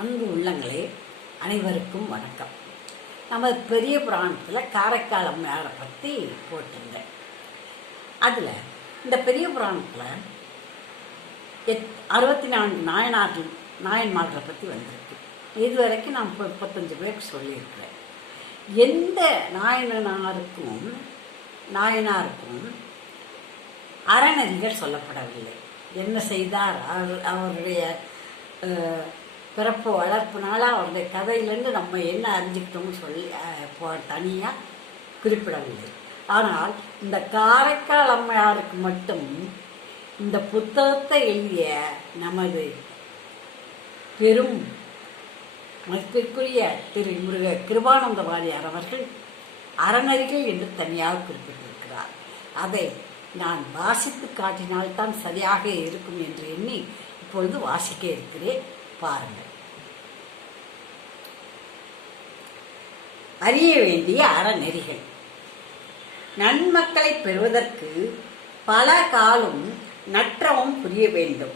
அன்பு உள்ளங்களே, அனைவருக்கும் வணக்கம். நம்ம பெரிய புராணத்தில் காரைக்கால் அம்மையாரை பற்றி போட்டிருந்தேன். அதில் இந்த பெரிய புராணத்தில் 64 நாயன்மார்களை பற்றி வந்திருக்கு. இதுவரைக்கும் நான் 35 பேருக்கு சொல்லியிருக்கிறேன். எந்த நாயனாருக்கும் அறநெறிகள் சொல்லப்படவில்லை. என்ன செய்தார், அவருடைய பிறப்பு வளர்ப்புனால அவருடைய கதையிலேருந்து நம்ம என்ன அறிஞ்சிக்கிட்டோம்னு சொல்லி தனியாக குறிப்பிடவில்லை. ஆனால் இந்த காரைக்கால் அம்மையாருக்கு மட்டும் இந்த புத்தகத்தை எழுதிய நமது பெரும் மதிப்பிற்குரிய திரு முருக கிருபானந்த வாரியார் அவர்கள் அறநெறிகள் என்று தனியாக குறிப்பிட்டிருக்கிறார். அதை நான் வாசித்து காட்டினால்தான் சரியாக இருக்கும் என்று எண்ணி இப்பொழுது வாசிக்க இருக்கிறேன். பாருங்கள். அறிய வேண்டிய அறநெறிகள். நன்மக்களை பெறுவதற்கு பல காலம் நற்றவம் புரிய வேண்டும்.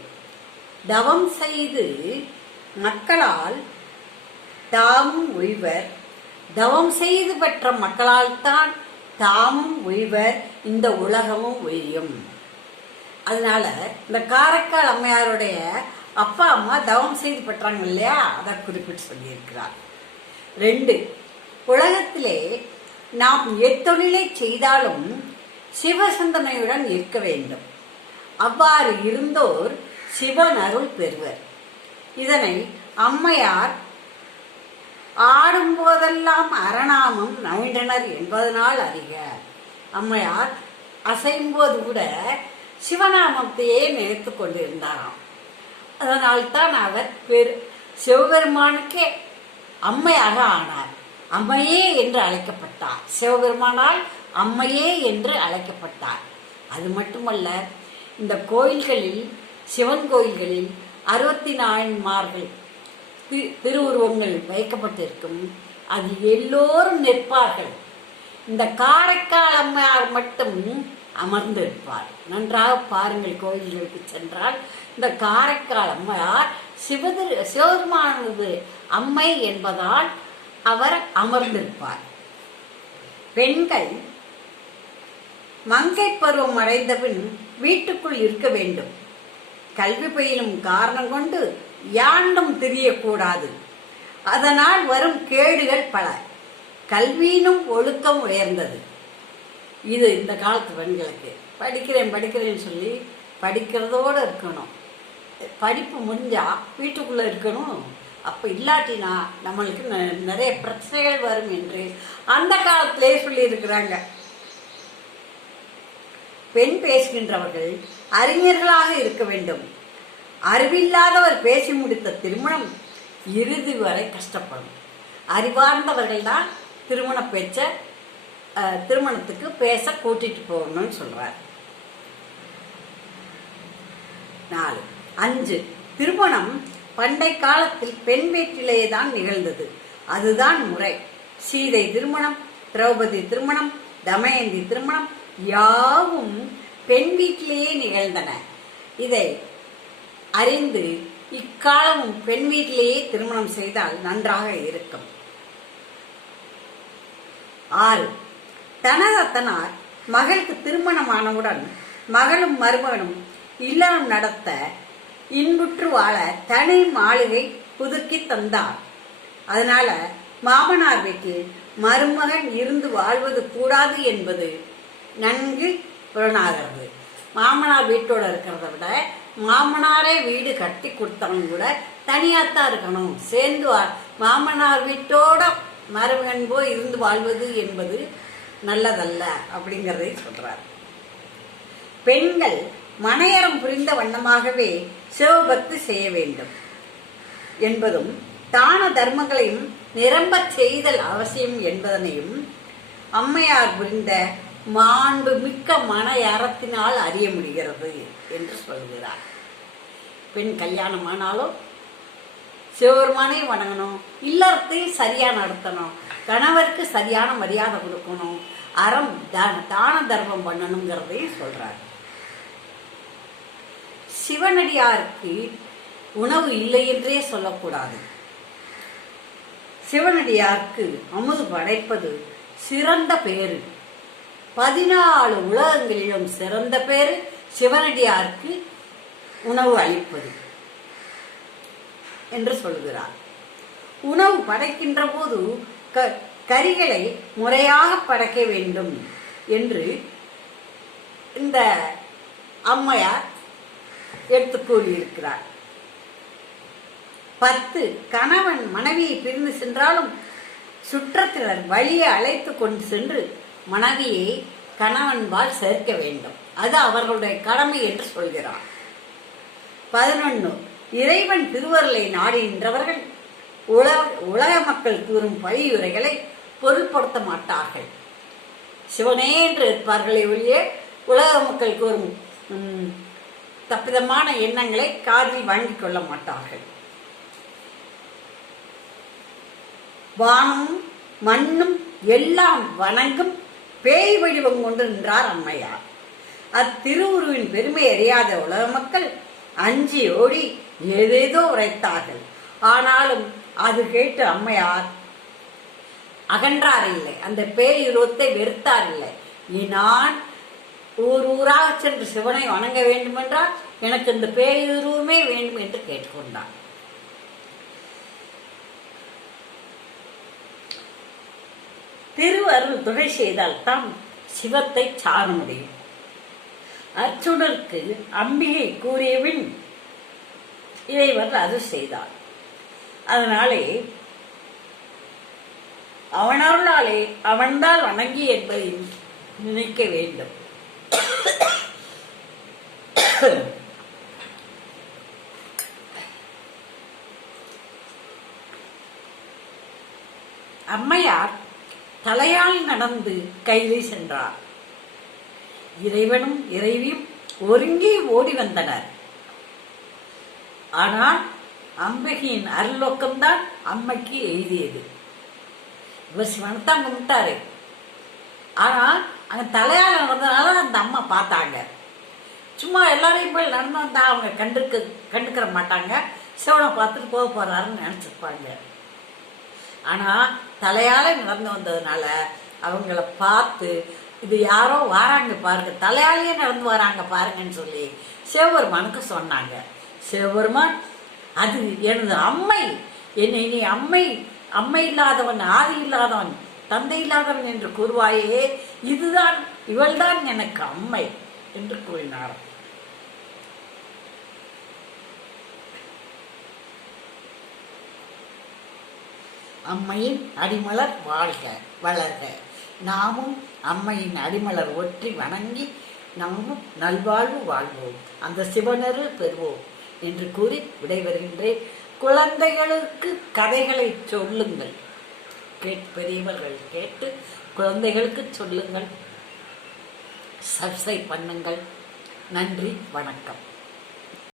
தவம் செய்து மக்களால் தாமும் உய்வர். தவம் செய்து பெற்ற மக்களால் தான் தாமும் உய்வர், இந்த உலகமும் உய்யும். அதனால இந்த காரைக்கால் அம்மையாருடைய அப்பா அம்மா தவம் செய்து பெற்றாங்க இல்லையா, அதை குறிப்பிட்டு சொல்லியிருக்கிறார். 2, உலகத்திலே நாம் எத்தொழிலை செய்தாலும் சிவசிந்தனையுடன் இருக்க வேண்டும். அவ்வாறு இருந்தோர் சிவன் அருள் பெறுவர். இதனை அம்மையார் ஆடும்போதெல்லாம் அரணாமம் நவின்றனர் என்பதனால் அறிக. அம்மையார் அசையும்போது கூட சிவநாமத்தையே நினைத்து கொண்டிருந்தாராம். அதனால்தான் அவர் சிவபெருமானுக்கே அம்மையாக ஆனார். அம்மையே என்று அழைக்கப்பட்டார். சிவபெருமானால் அம்மையே என்று அழைக்கப்பட்டார். அது மட்டுமல்ல, இந்த கோயில்களில், சிவன் கோயில்களில் 64 திருவுருவங்கள் வைக்கப்பட்டிருக்கும். அதில் எல்லோரும் நிற்பார்கள். இந்த காரைக்கால் அம்மையார் மட்டும் அமர்ந்திருப்பார். நன்றாக பாருங்கள், கோயில்களுக்கு சென்றால் இந்த காரைக்கால் அம்மையார் சிவபெருமானது அம்மை என்பதால் அவர் அமர்ந்திருப்பார். பெண்கள் மங்கை பருவம் அடைந்தபின் வீட்டுக்குள் இருக்க வேண்டும். கல்வி பயிலும் காரணம் கொண்டு யாண்டும் தெரியக்கூடாது. அதனால் வரும் கேடுகள் பல. கல்வியினும் ஒழுக்கம் உயர்ந்தது. இது இந்த காலத்து பெண்களுக்கு. படிக்கிறேன்னு சொல்லி படிக்கிறதோடு இருக்கணும். படிப்பு முடிஞ்சா வீட்டுக்குள்ள இருக்கணும். அப்போ இல்லாட்டினா நம்மளுக்கு நிறைய பிரச்சனைகள் வரும் என்று அந்த காலத்திலே சொல்லி இருக்கிறாங்க. பெண் பேசுகின்றவர்கள் அறிஞர்களாக இருக்க வேண்டும். அறிவில்லாதவர் பேசி முடித்த திருமணம் இறுதி வரை கஷ்டப்படும். அறிவார்ந்தவர்கள் தான் திருமணத்துக்கு பேச கூட்டிட்டு போகணும்னு சொல்றார். 4, 5 திருமணம் பண்டை காலத்தில் பெண் வீட்டிலேயே தான் நிகழ்ந்தது. அதுதான் முறை. சீதை திருமணம், திரௌபதி திருமணம், தமயந்தி திருமணம் யாவும் பெண் வீட்டிலேயே நிகழ்ந்தன. இதை அறிந்து இக்காலமும் பெண் வீட்டிலேயே திருமணம் செய்தால் நன்றாக இருக்கும். 6 தனதத்தனார் மகளுக்கு திருமணமானவுடன் மகளும் மருமகனும் இல்லறம் நடத்த இன்புற்று வாழ தனி மாளிகை புதுக்கி தந்தார். அதனால மாமனார் வீட்டில் மருமகன் இருந்து வாழ்வது கூடாது என்பது நன்கு புலனாகிறது. மாமனார் வீட்டோட இருக்கிறத விட மாமனாரே வீடு கட்டி கொடுத்தவங்க கூட தனியாத்தான் இருக்கணும். சேர்ந்து மாமனார் வீட்டோட மருமகன் போய் இருந்து வாழ்வது என்பது நல்லதல்ல அப்படிங்கிறதை சொல்றார். பெண்கள் மனையறம் புரிந்த வண்ணமாகவே சிவபக்தி செய்ய வேண்டும் என்பதும், தான தர்மங்களையும் நிரம்ப செய்தல் அவசியம் என்பதனையும் அம்மையார் புரிந்த மாண்பு மிக்க மனையறத்தினால் அறிய முடிகிறது என்று சொல்கிறார். பெண் கல்யாணம் ஆனாலும் சிவபெருமானே வணங்கணும், இல்லறத்தையும் சரியா நடத்தணும், கணவருக்கு சரியான மரியாதை கொடுக்கணும், அறம் தான தர்மம் பண்ணணுங்கிறதையும் சொல்றார். சிவனடியாருக்கு உணவு இல்லை என்றே சொல்லக்கூடாது. சிவனடியார்க்கு அமுது படைப்பது சிறந்த பேரு. 14 உலகங்களிலும் சிறந்த பேரு சிவனடியார்க்கு உணவு அளிப்பது என்று சொல்கிறார். உணவு படைக்கின்ற போது கறிகளை முறையாக படைக்க வேண்டும் என்று இந்த அம்மையார் எடுத்து கூறியிருக்கிறார். 10 கணவன் மனைவியை பிரிந்து சென்றாலும் சுற்றத்தினர் வழியை அழைத்து கொண்டு சென்று மனைவியை கணவன்பால் சேர்க்க வேண்டும். அது அவர்களுடைய கடமை என்று சொல்கிறார். 11 இறைவன் திருவருளை நாடுகின்றவர்கள் உலக மக்கள் கூறும் பழியுரைகளை பொருட்படுத்த மாட்டார்கள். சிவனே என்று இருப்பார்களே ஒழிய உலக மக்கள் கூறும் தப்பிதமான எண்ணங்களை காதில் வாங்கிக் கொள்ள மாட்டார்கள். வானும் மண்ணும் எல்லாம் வணங்கும் பேய் வடிவம் கொண்டு நின்றார் அம்மையார். அத்திருவுருவின் பெருமை அறியாத உலக மக்கள் அஞ்சி ஓடி ஏதேதோ உரைத்தார்கள். ஆனாலும் அது கேட்டு அம்மையார் அகன்றார் இல்லை, அந்த பேய் உருவத்தை வெறுத்தார் இல்லை. நான் ஊராக சென்று சிவனை வணங்க வேண்டும் என்றால் எனக்கு இந்த பேய் உருவமே வேண்டும் என்று கேட்டுக்கொண்டார். திருவருள் துணை செய்தால் தான் சிவத்தை சார முடியும். அர்ச்சுனருக்கு அம்பிகை கூறியபின் இறைவர் அது செய்தார். அதனாலே அவனருளாலே அவன்தான் வணங்கி என்பதை நினைக்க வேண்டும். அம்மையார் தலையால் நடந்து கையிலே சென்றார். இறைவனும் இறைவியும் ஒருங்கே ஓடி வந்தனர். ஆனால் அம்பிகையின் அருளோக்கம்தான் அம்மைக்கு எழுதியது. இவர் சிவனைத்தான் கும்பிட்டாரு. ஆனா அங்க தலையால் நடந்ததுனால அந்த அம்மா பார்த்தாங்க. சும்மா எல்லாரையும் போய் நடந்து வந்தா அவங்க கண்டுக்கிற மாட்டாங்க. சிவனை பார்த்துட்டு போக போறாருன்னு நினைச்சிருப்பாங்க. ஆனா தலையால நடந்து வந்ததுனால அவங்கள பார்த்து இது யாரோ வாராங்க பாருங்க, தலையாலேயே நடந்து வராங்க பாருங்கன்னு சொல்லி சிவபெருமானுக்கு சொன்னாங்க. சிவபெருமான் அது எனது அம்மை, என்னை நீ அம்மை இல்லாதவன், ஆதி இல்லாதவன், தந்தை இல்லாதவன் என்று கூறுவாயே, இதுதான் இவள்தான் எனக்கு அம்மை என்று கூறினார். அம்மையின் அடிமலர் வாழ்க வளர்க. நாமும் அம்மையின் அடிமலர் ஒற்றி வணங்கி நாமும் நல்வாழ்வு வாழ்வோம், அந்த சிவனருள் பெறுவோம் என்று கூறி விடைபெறுகின்றேன். குழந்தைகளுக்கு கதைகளை சொல்லுங்கள், பெரியவர்கள் கேட்டு குழந்தைகளுக்கு சொல்லுங்கள். சப்ஸ்கிரைப் பண்ணுங்கள். நன்றி, வணக்கம்.